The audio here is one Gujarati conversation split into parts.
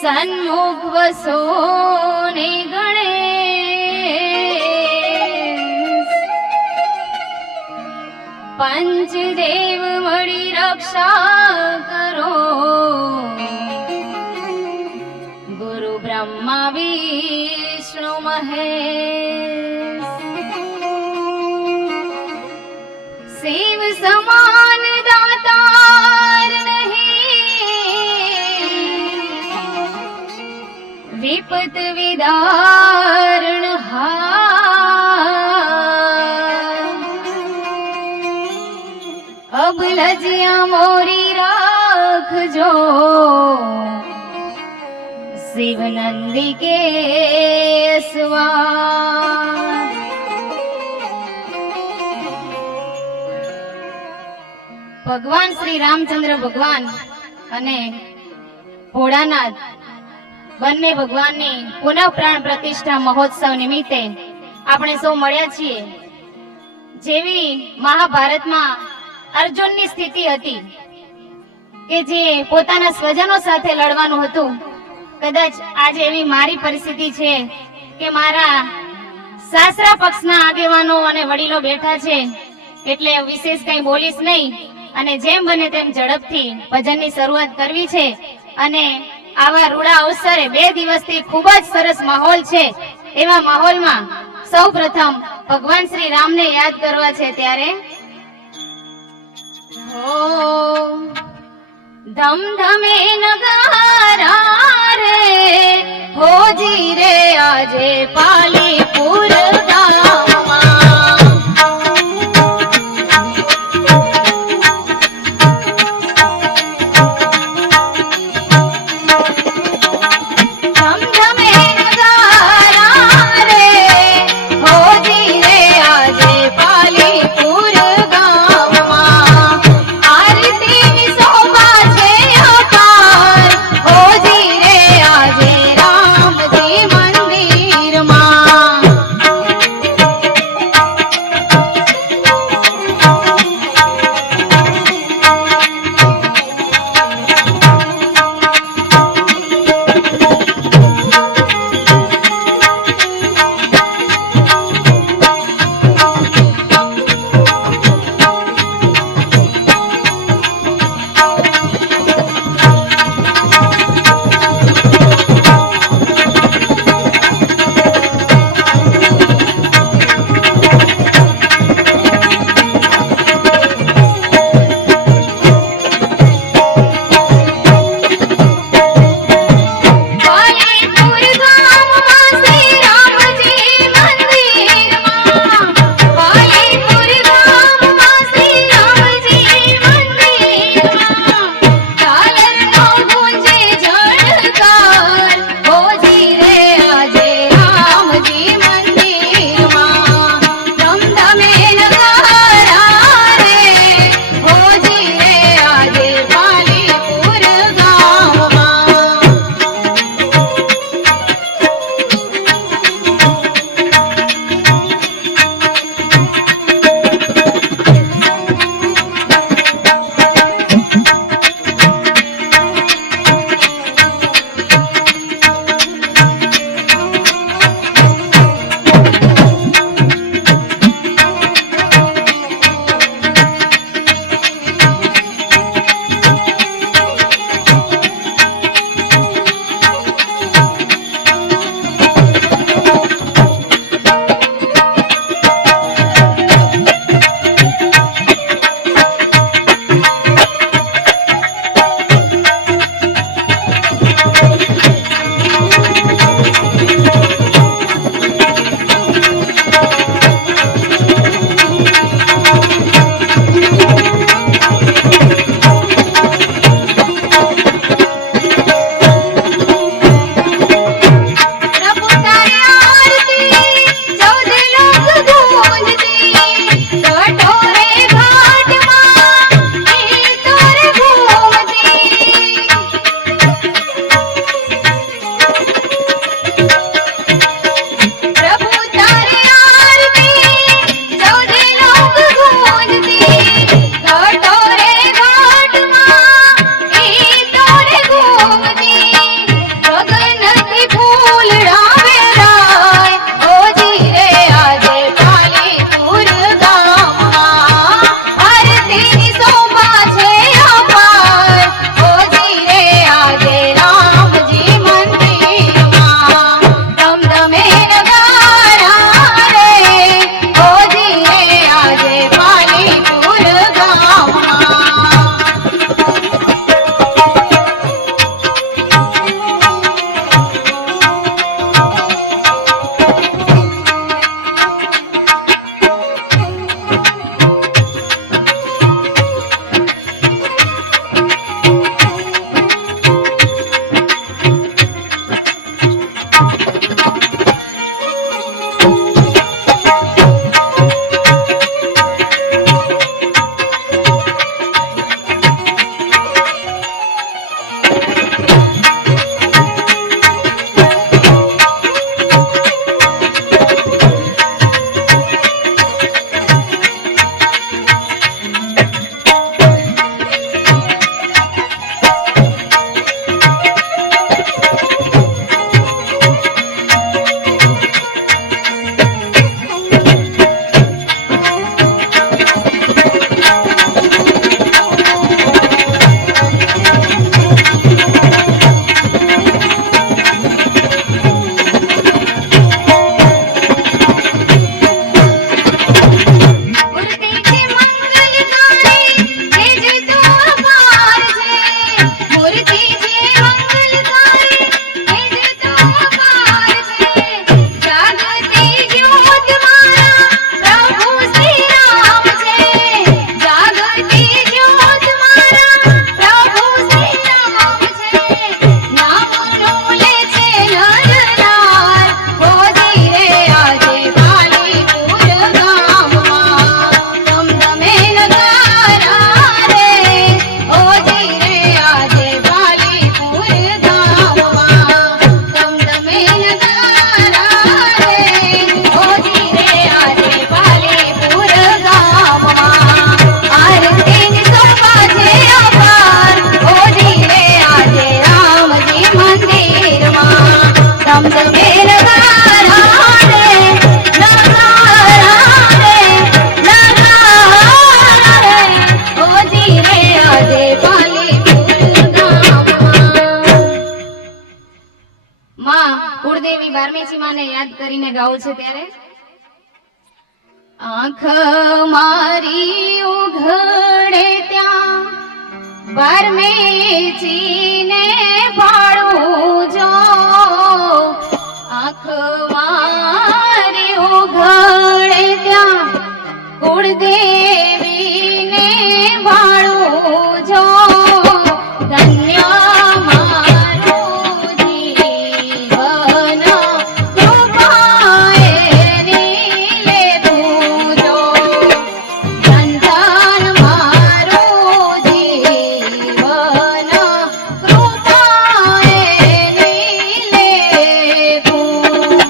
સન્મુખ વસો ને ગણેશ, પંચદેવ મળી રક્ષા કરો, ગુરુ બ્રહ્મા વિષ્ણુ મહેશ, શિવ સમાન દાતાર નહીં, વિપત વિદારણ અબ લજિયા મોરી રાખજો, શિવ નંદી કે સવાર। ભગવાન શ્રી રામચંદ્ર ભગવાન અને ભોળાનાથ બંને ભગવાનની પુનઃ પ્રાણ પ્રતિષ્ઠા મહોત્સવ નિમિત્તે આપણે સૌ મળ્યા છીએ। જેવી મહાભારતમાં અર્જુનની સ્થિતિ હતી કે જે પોતાના સ્વજનો સાથે લડવાનું હતું, કદાચ આજે એવી મારી પરિસ્થિતિ છે કે મારા સાસરા પક્ષના આગેવાનો અને વડીલો બેઠા છે, એટલે વિશેષ કંઈ બોલીશ નહીં અને જેમ બને તેમ ઝડપથી ભજનની શરૂઆત કરવી છે। અને આવા રૂડા અવસરે 2 દિવસથી ખૂબ જ સરસ માહોલ છે, એવા માહોલમાં સૌ પ્રથમ ભગવાન શ્રી રામને યાદ કરવા છે। ત્યારે ધમધમે નગારા રે હોજી રે આજે પાલીપુર મંદિરમાં કુળદેવી બારમેચી માને યાદ કરીને ગાવું છે ત્યારે આંખ મારી ઉઘડે ત્યાં બારમેચીને ભાળું જો આંખ મારી ઉઘડે ત્યાં કુળદેવીને ભાળું જો ધન્ય મારું જીવન કૃપાએ લીધું જો ધન મારું જીવન કૃપાએ લીધું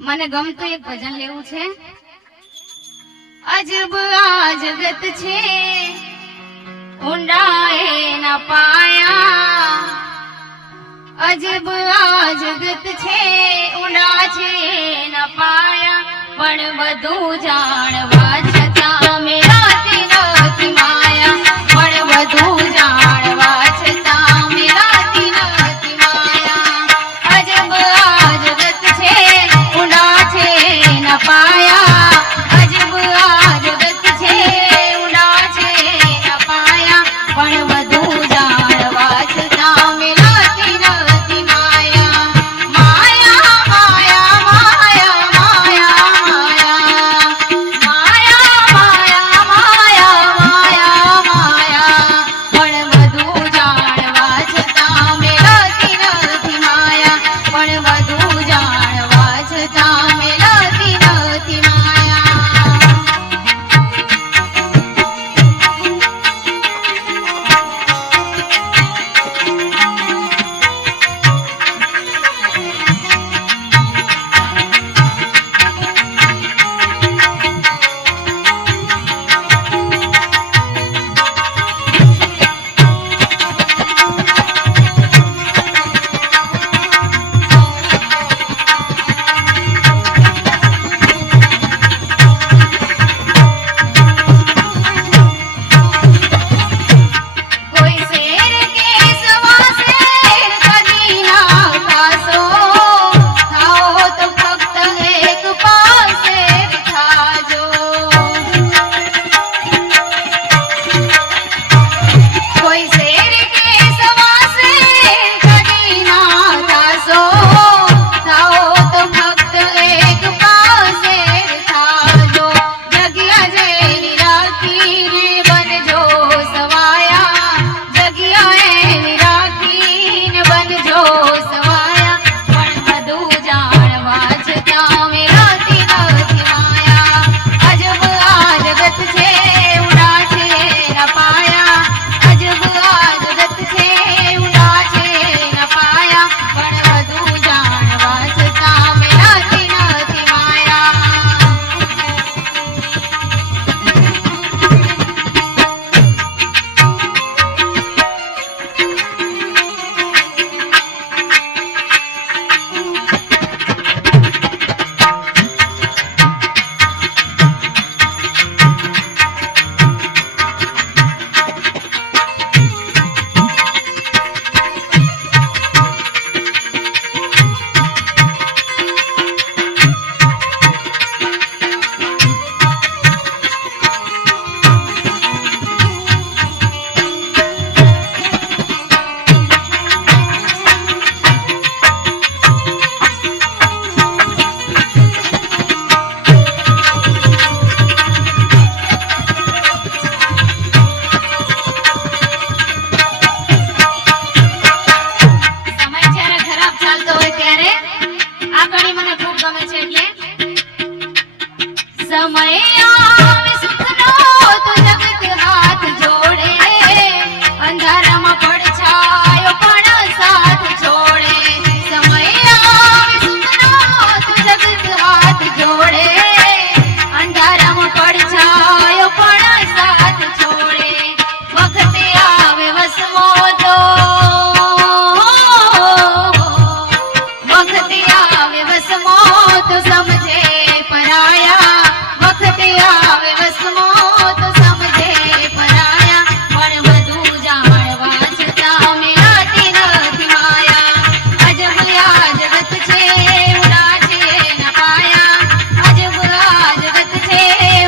મને ગમતું એક ભજન લેવું છે અજબ આ જગત છે ઊંડાએ ના પાયા અજબ આ જગત છે ઊંડા છે ના પાયા પણ બધું જાણવા છતાં મેરાતી નથી માયા પણ બધું જાણવા છતાં મેરાતી નથી માયા અજબ આ જગત છે ઊંડા છે ના પાયા અજબ આ જગત છે ઊંડા છે ના પાયા પણ બધું જાણવા છતાં મેરાતી નથી માયા માયા માયા માયા માયા માયા માયા માયા માયા માયા પણ બધું જાણવા છતાં મેરાતી નથી માયા પણ બધું જાણવા છતાં મેરાતી નથી માયા તો સમજે પરાયા, વખતે આવે વસમો તો સમજે પરાયા, પણ બધું જાણવા છતાં મેળાતી નથી માયા. અજબ આ જગત છે ઉડા છે ન પાયા, અજબ આ જગત છે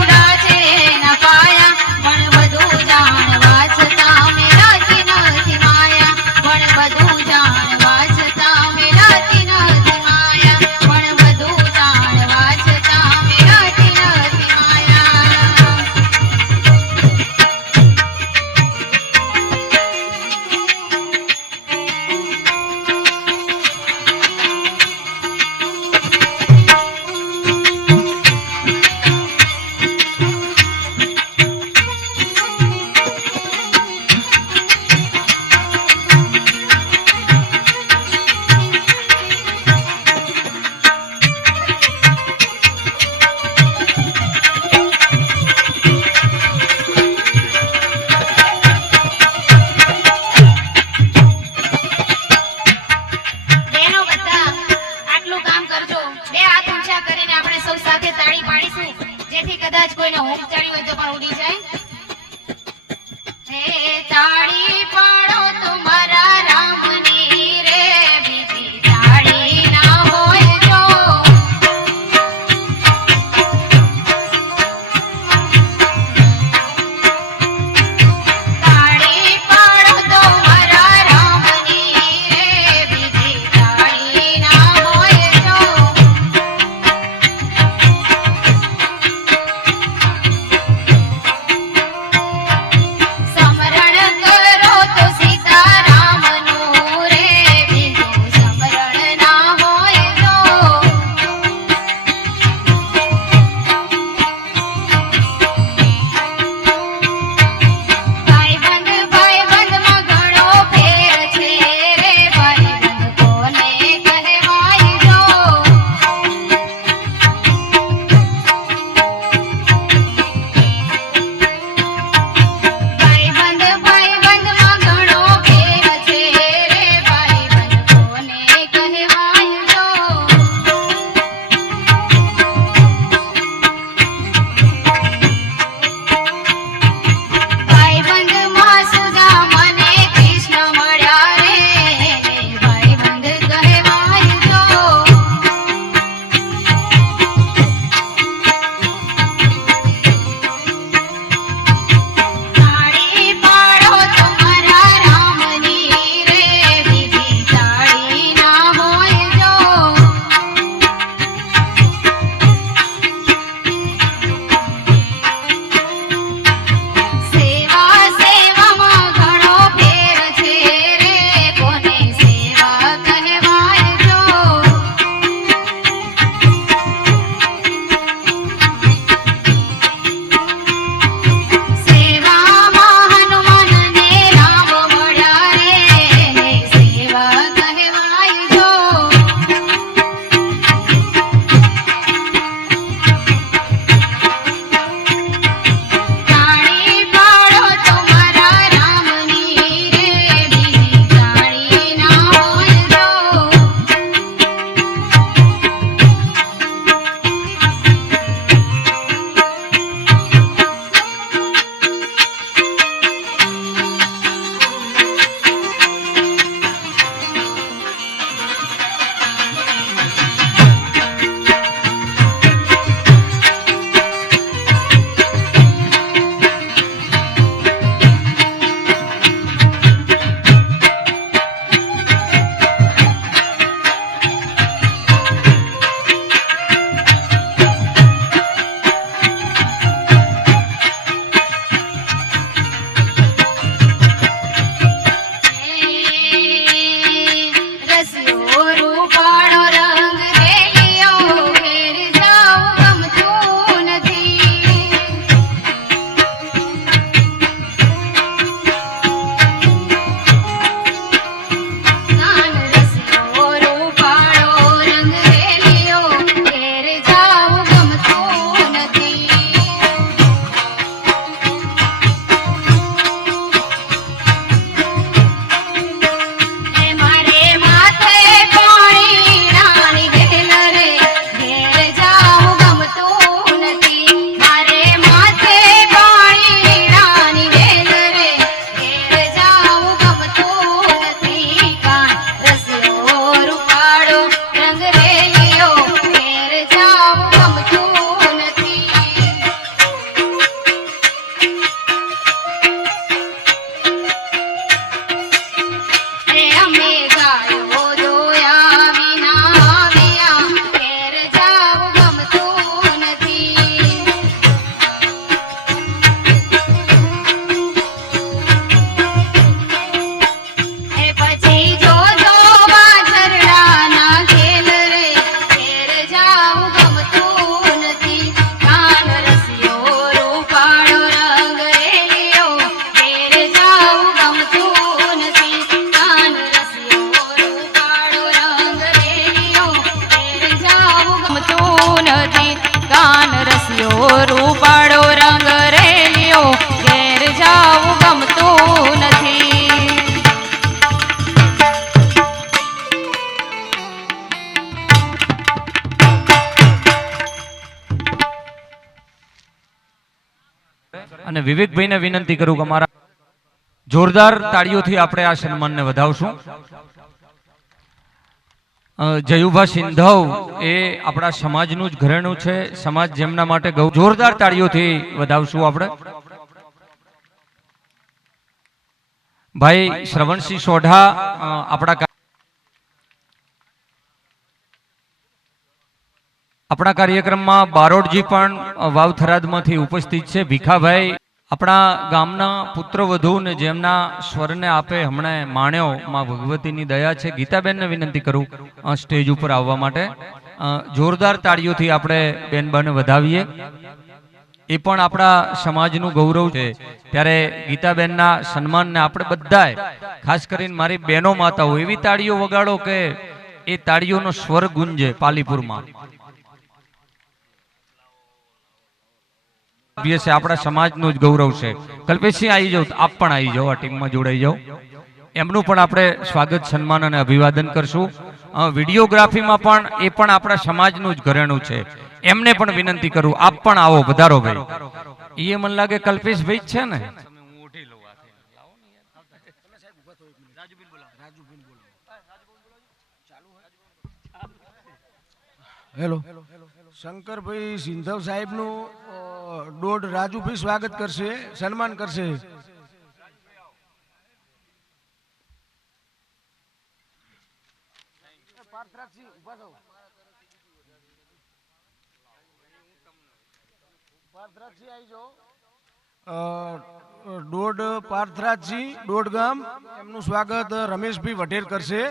ઉડા છે ન પાયા, પણ બધું જાણવા છતાં મેળાતી નથી માયા, પણ બધું જાણવા છતાં મેળાતી નથી માયા, પણ બધું જાણવા છતાં મેળાતી નથી માયા. બહેનો બધા આટલું કામ કરજો. બે હાથ ઊંચા કરીને આપણે સૌ સાથે તાળી પાડીશું, જેથી કદાચ કોઈને ઊંઘ ચડી હોય તો પણ ઉડી જાય. હે તાળી પાડો તો મારા રામની રે, બીજી તાળી ના હોય જો. તાળી પાડો તો મારા રામની રે, બીજી તાળી ના હોય જો. સમરણ કરો અને વિવેકભાઈને વિનંતી કરું કે અમારા જોરદાર તાળીઓથી આપણે આ સન્માનને વધાવશું. જયુભા સિંધવ એ આપણા સમાજનું જ ઘરેણું છે. સમાજ જેમના માટે જોરદાર તાળીઓથી વધાવશું આપણે. ભાઈ શ્રવણસિંહ સોઢા આપણા કાર્યક્રમમાં બારોડજી પણ વાવથરાદમાંથી ઉપસ્થિત છે. ભીખાભાઈ આપણા ગામના પુત્રવધુ ને જેમના સ્વરને આપે હમણાં માણ્યો માં ભગવતીની દયા છે. ગીતાબેનને વિનંતી કરું સ્ટેજ ઉપર આવવા માટે. જોરદાર તાળીઓથી આપણે બેનબાને વધાવીએ. એ પણ આપણા સમાજનું ગૌરવ છે. ત્યારે ગીતાબેનના સન્માનને આપણે બધાએ, ખાસ કરીને મારી બહેનો માતાઓ, એવી તાળીઓ વગાડો કે એ તાળીઓનો સ્વર ગુંજે પાલીપુરમાં. આપણા સમાજનું જ ગૌરવ છે. કલ્પેશસિંહ આવી જાઓ, આપ પણ આવી જાઓ, આ ટીમમાં જોડાઈ જાઓ. એમનું પણ આપણે સ્વાગત, સન્માન અને અભિવાદન કરશું. વિડીયોગ્રાફીમાં પણ એ પણ આપણા સમાજનું જ ઘરેણું છે. એમને પણ વિનંતી કરું, આપ પણ આવો, વધારો ભાઈ. એ મને લાગે કલ્પેશભાઈ જ છે ને. હેલો, શંકરભાઈ સિંધવ સાહેબનું દોઢ રાજુભાઈ સ્વાગત કરશે, સન્માન કરશે. દોઢ પાર્થરાજસિંહ દોઢ ગામ, એમનું સ્વાગત રમેશભાઈ વઢેર કરશે.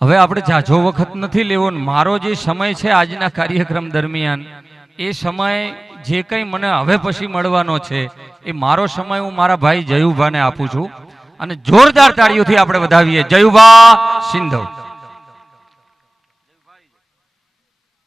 હવે આપણે ઝાઝો વખત નથી લેવો. મારો જે સમય છે આજના કાર્યક્રમ દરમિયાન, એ સમય જે કંઈ મને હવે પછી મળવાનો છે એ મારો સમય હું મારા ભાઈ જયુભાને આપું છું. અને જોરદાર તાળીઓથી આપણે વધાવીએ. જયુભા સિંધવ.